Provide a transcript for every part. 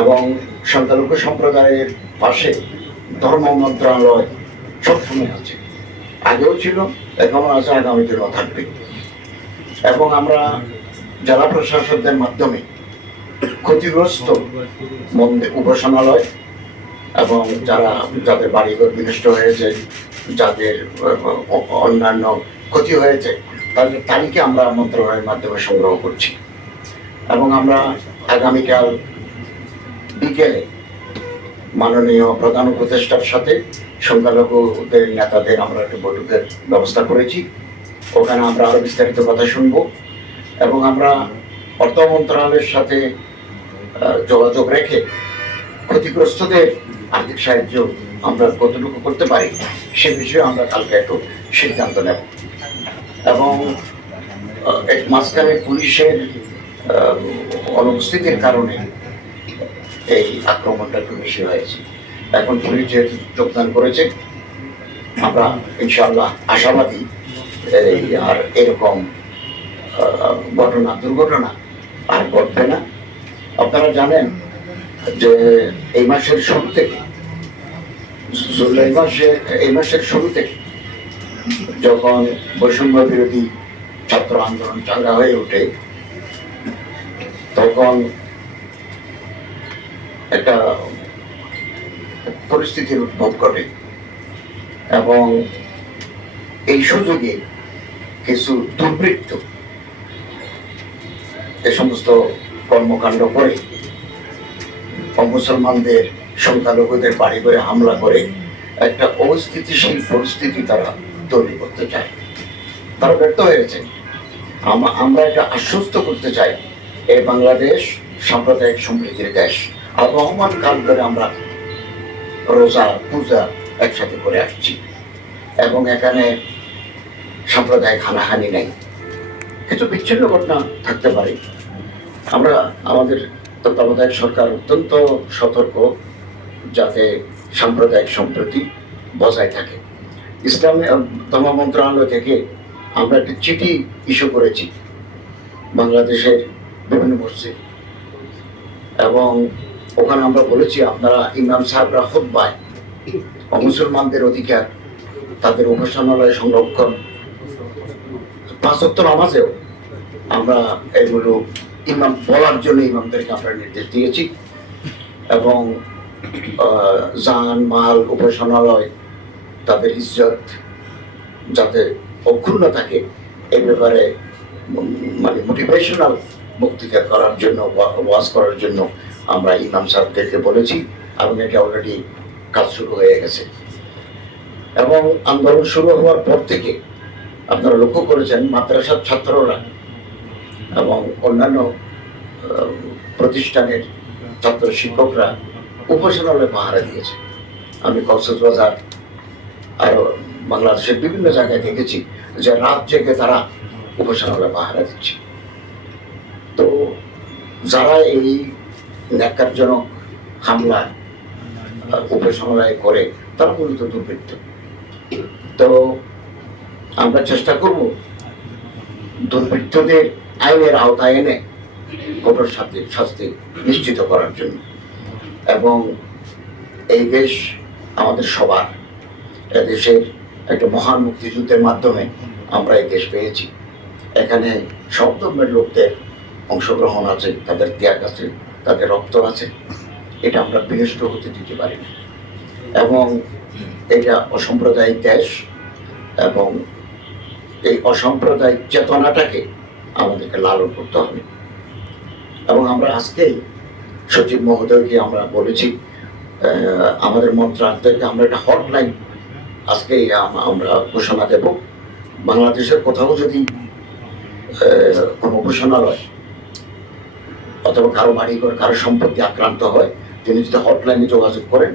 এবং সংখ্যালঘু সম্প্রদায়ের পাশে ধর্ম মন্ত্রণালয় সবসময় আছে। আগেও ছিল এখনও আছে আগামী দিনেও থাকবে। এবং আমরা জেলা প্রশাসকদের মাধ্যমে ক্ষতিগ্রস্ত মন্দির উপাসনালয় এবং যারা যাদের বাড়িঘর বিনষ্ট হয়েছে, যাদের অন্যান্য ক্ষতি হয়েছে তাদের তালিকা আমরা মন্ত্রণালয়ের মাধ্যমে সংগ্রহ করছি। এবং আমরা আগামীকাল বিকেলে মাননীয় প্রধান উপদেষ্টার সাথে সংখ্যালঘুদের নেতাদের আমরা একটা বৈঠকের ব্যবস্থা করেছি। ওখানে আমরা আরও বিস্তারিত কথা শুনব এবং আমরা অর্থ মন্ত্রণালয়ের সাথে যোগাযোগ রেখে ক্ষতিগ্রস্তদের আর্থিক সাহায্য আমরা কতটুকু করতে পারি সে বিষয়ে আমরা কালকে একটু সিদ্ধান্ত নেব। এবং মাঝখানে পুলিশের অনুপস্থিতির কারণে এই আক্রমণটা একটু বেশি হয়েছে। এখন পুলিশ যেহেতু যোগদান করেছে, আমরা ইনশাল্লাহ আশাবাদী এই আর এরকম ঘটনা, দুর্ঘটনা আর ঘটবে না। আপনারা জানেন যে এই মাসের শুরু থেকে, জুলাই মাসে, এই মাসের শুরু থেকে যখন বৈষম্য বিরোধী ছাত্র আন্দোলন চাঙ্গা হয়ে ওঠে, তখন একটা পরিস্থিতির উদ্ভব ঘটে এবং এই সুযোগে কিছু দুর্বৃত্ত এ সমস্ত কর্মকাণ্ড করে মুসলমানদের সংখ্যালঘুদের বাড়ি করে হামলা করে একটা অস্থিতিশীল পরিস্থিতি তারা তৈরি করতে চায়। তারা ব্যর্থ হয়েছে। আমরা এটা আশ্বস্ত করতে চাই, এই বাংলাদেশ সাম্প্রদায়িক সমৃদ্ধির দেশ। আর রহমান কাল ধরে আমরা রোজা, পূজা একসাথে করে আসছি। এবং এখানে সাম্প্রদায়িক হানাহানি নেই। কিছু বিচ্ছিন্ন ঘটনা থাকতে পারে। আমরা, আমাদের তত্ত্বাবধায়ক সরকার অত্যন্ত সতর্ক যাতে সাম্প্রদায়িক সম্প্রতি বজায় থাকে। ইসলামী ধর্ম মন্ত্রণালয় থেকে আমরা একটি চিঠি ইস্যু করেছি। বাংলাদেশের বিভিন্ন মসজিদ এবং ওখানে আমরা বলেছি, আপনারা ইমাম সাহেবরা খুদ্বায় মুসলমানদের অধিকার, তাদের উপাসনালয় সংরক্ষণ। পাঁচত্ব নামাজেও আমরা এগুলো ইমাম, বলার জন্য ইমামদেরকে আমরা নির্দেশ দিয়েছি এবং যান, মাল, উপাসনালয়, তাদের ইজ্জত যাতে অক্ষুণ্ণ থাকে এই ব্যাপারে মানে মোটিভেশনাল বক্তৃতা করার জন্য ওয়াজ করার জন্য আমরা ইমাম সাহেবদেরকে বলেছি, এবং এটা অলরেডি কাজ শুরু হয়ে গেছে। এবং আন্দোলন শুরু হওয়ার পর থেকে আপনারা লক্ষ্য করেছেন, মাদ্রাসার ছাত্ররা এবং অন্যান্য প্রতিষ্ঠানের ছাত্র শিক্ষকরা উপাসনালয়ে পাহারা দিয়েছে। আমি কক্সবাজার আরও বাংলাদেশের বিভিন্ন জায়গায় দেখেছি যে রাত জেগে তারা উপাসনালয়ে পাহারা দিচ্ছে। তো যারা এই ন্যাক্কারজনক হামলা আহ, উপাসনালয়ে করে তারা মূলত দুর্বৃত্ত। তো আমরা চেষ্টা করব দুর্বৃত্তদের আইনের আওতায় এনে কঠোর শাস্তি শাস্তি নিশ্চিত করার জন্য। এবং এই দেশ আমাদের সবার দেশের একটা মহান মুক্তিযুদ্ধের মাধ্যমে আমরা এই দেশ পেয়েছি। এখানে সব ধর্মের লোকদের অংশগ্রহণ আছে তাদের ত্যাগ আছে। তাদের রক্ত আছে। এটা আমরা বিনষ্ট হতে দিতে পারি না এবং এটা অসাম্প্রদায়িক দেশ এবং এই অসাম্প্রদায়িক চেতনাটাকে আমাদেরকে লালন করতে হবে। এবং আমরা আজকেই সচিব মহোদয়কে আমরা বলেছি আমাদের মন্ত্রণালয় থেকে আমরা একটা হটলাইন আজকেই আমরা ঘোষণা দেব। বাংলাদেশের কোথাও যদি কোনো উপাসনালয় অথবা কারও বাড়ি করে কারও সম্পত্তি আক্রান্ত হয়, তিনি যদি হটলাইনে যোগাযোগ করেন,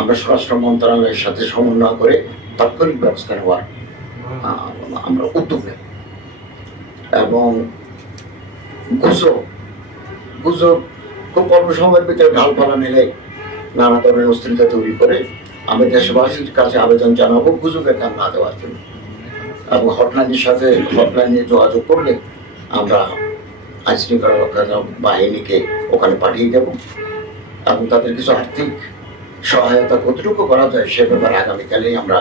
আমরা স্বরাষ্ট্র মন্ত্রণালয়ের সাথে সমন্বয় করে তাৎক্ষণিক ব্যবস্থা নেওয়ার আমরা উদ্যোগ নেব। এবং গুজব গুজব খুব অল্প সময়ের ভিতরে ঢালপালা মেলে, নানা ধরনের অস্থিরতা তৈরি করে আমি দেশবাসীর কাছে আবেদন জানাব গুজবে কান না দেওয়ার জন্য। এবং হটলাইনের সাথে হটলাইনে যোগাযোগ করলে আমরা আইনশৃঙ্খলা রক্ষা বাহিনীকে ওখানে পাঠিয়ে দেব। এবং তাদের কিছু আর্থিক সহায়তা কতটুকু করা যায় সে ব্যাপারে আগামীকালেই আমরা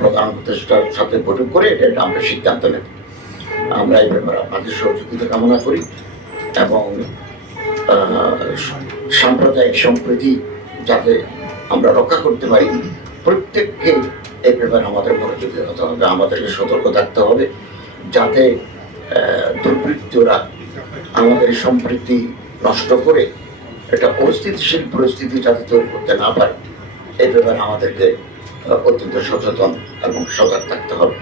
প্রধান উপদেষ্টার সাথে বৈঠক করে এটা আমরা সিদ্ধান্ত নেব। আমরা এই ব্যাপারে আপনাদের সহযোগিতা কামনা করি এবং সাম্প্রদায়িক সম্প্রীতি যাতে আমরা রক্ষা করতে পারি। প্রত্যেককে এই ব্যাপারে আমাদের মনোযোগী হতে হবে, আমাদেরকে সতর্ক থাকতে হবে যাতে দুর্বৃত্তরা আমাদের সম্প্রীতি নষ্ট করে একটা অস্থিতিশীল পরিস্থিতি যাতে তৈরি করতে না পারে, এই ব্যাপারে আমাদেরকে অত্যন্ত সচেতন এবং সজাগ থাকতে হবে।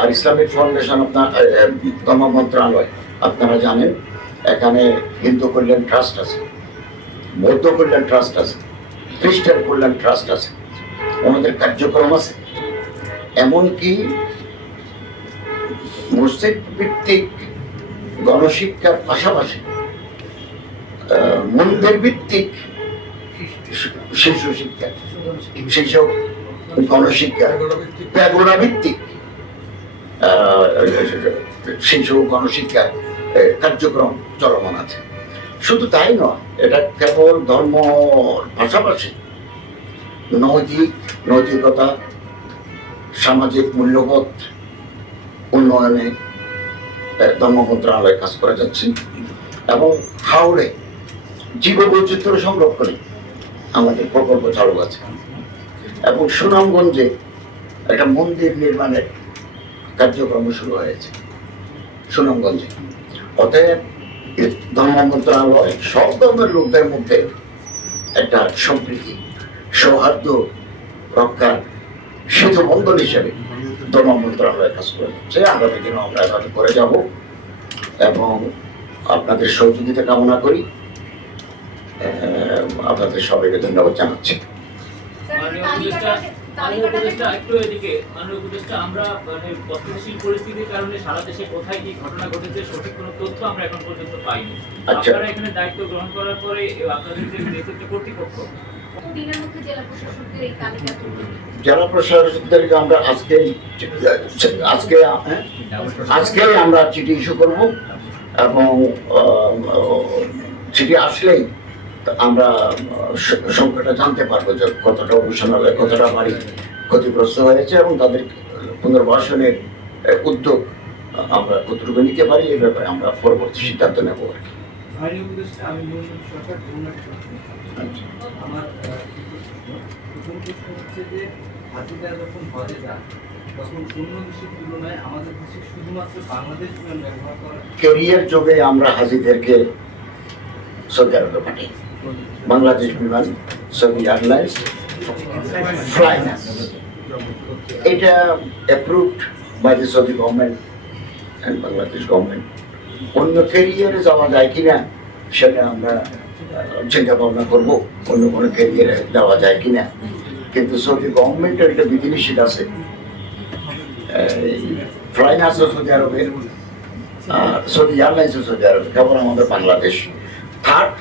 আর ইসলামিক ফাউন্ডেশন আপনার ধর্ম মন্ত্রণালয়, আপনারা জানেন, এখানে হিন্দু কল্যাণ ট্রাস্ট আছে, বৌদ্ধ কল্যাণ ট্রাস্ট আছে, খ্রিস্টান কল্যাণ ট্রাস্ট আছে, ওনাদের কার্যক্রম আছে। এমনকি মসজিদ ভিত্তিক গণশিক্ষার পাশাপাশি মন্দির ভিত্তিক শিশু শিক্ষা, শিশু গণশিক্ষা প্যাগোড়া ভিত্তিক শিশু গণশিক্ষা কার্যক্রম চলমান আছে। শুধু তাই নয়, এটা কেবল ধর্ম পাশাপাশি নৈতিক, নৈতিকতা, সামাজিক মূল্যবোধ উন্নয়নে ধর্ম মন্ত্রণালয় কাজ করে যাচ্ছে। এবং হাওড়ে জীববৈচিত্র্য সংরক্ষণে আমাদের প্রকল্প চালু আছে। এবং সুনামগঞ্জে একটা মন্দির নির্মাণের কার্যক্রম শুরু হয়েছে সুনামগঞ্জে। অতএব ধর্ম মন্ত্রণালয় সব ধর্মের লোকদের মধ্যে একটা সম্প্রীতি, সৌহার্দ্য রক্ষার সেতু বন্ধন হিসেবে ধর্ম মন্ত্রণালয় কাজ করে যাচ্ছে আগামী দিনে আমরা এভাবে করে যাব এবং আপনাদের সহযোগিতা কামনা করি। আহ, আপনাদের সবাইকে ধন্যবাদ জানাচ্ছি। মাননীয় উপদেষ্টা মাননীয় উপদেষ্টা একটু এদিকে। মাননীয় উপদেষ্টা আমরা মানে পরিস্থিতির কারণে সারা দেশে কোথায় কি ঘটনা ঘটেছে সঠিক কোনো তথ্য আমরা এখন পর্যন্ত পাইনি। আচ্ছা। আপনারা এখানে দায়িত্ব গ্রহণ করার পরে আপনাদের যে নেতৃত্ব কর্তৃপক্ষ জেলা প্রশাসকদেরকে আমরা আজকে আজকে আমরা চিঠি ইস্যু করব এবং চিঠি আসলেই আমরা সংখ্যাটা জানতে পারব যে কতটা অবসনালয় কতটা বাড়ি ক্ষতিগ্রস্ত হয়েছে এবং তাদের পুনর্বাসনের উদ্যোগ আমরা কতটুকু নিতে পারি এই ব্যাপারে আমরা পরবর্তী সিদ্ধান্ত নেব আর কি। মাননীয় উপদেষ্টা আমি মনোনয়ন সরকার যমুনা আমার আহ, দুটো প্রশ্ন। প্রথম প্রশ্ন হচ্ছে যে হাতিরা যখন হজে যান তখন অন্য দেশের তুলনায় আমাদের দেশে শুধুমাত্র বাংলাদেশ বিমান ব্যবহার করা ক্যারিয়ার যোগে আমরা হাজিদেরকে সৌদি আরবে পাঠাই। Bangladesh Biman Saudi Airlines Flynas এটা approved by the Saudi government and Bangladesh government অন্য ক্যারিয়ারে যাওয়া যায় কিনা, সেটা আমরা চিন্তা ভাবনা করব, অন্য কোনো ক্যারিয়ারে যাওয়া যায় কিনা। কিন্তু সৌদি গভর্নমেন্টের একটা বিধিনিষেধ আছে। ফ্লাইনাস সৌদি আরবের আর সৌদি এয়ারলাইন্স সৌদি আরব কেবল আমাদের বাংলাদেশ। থার্ড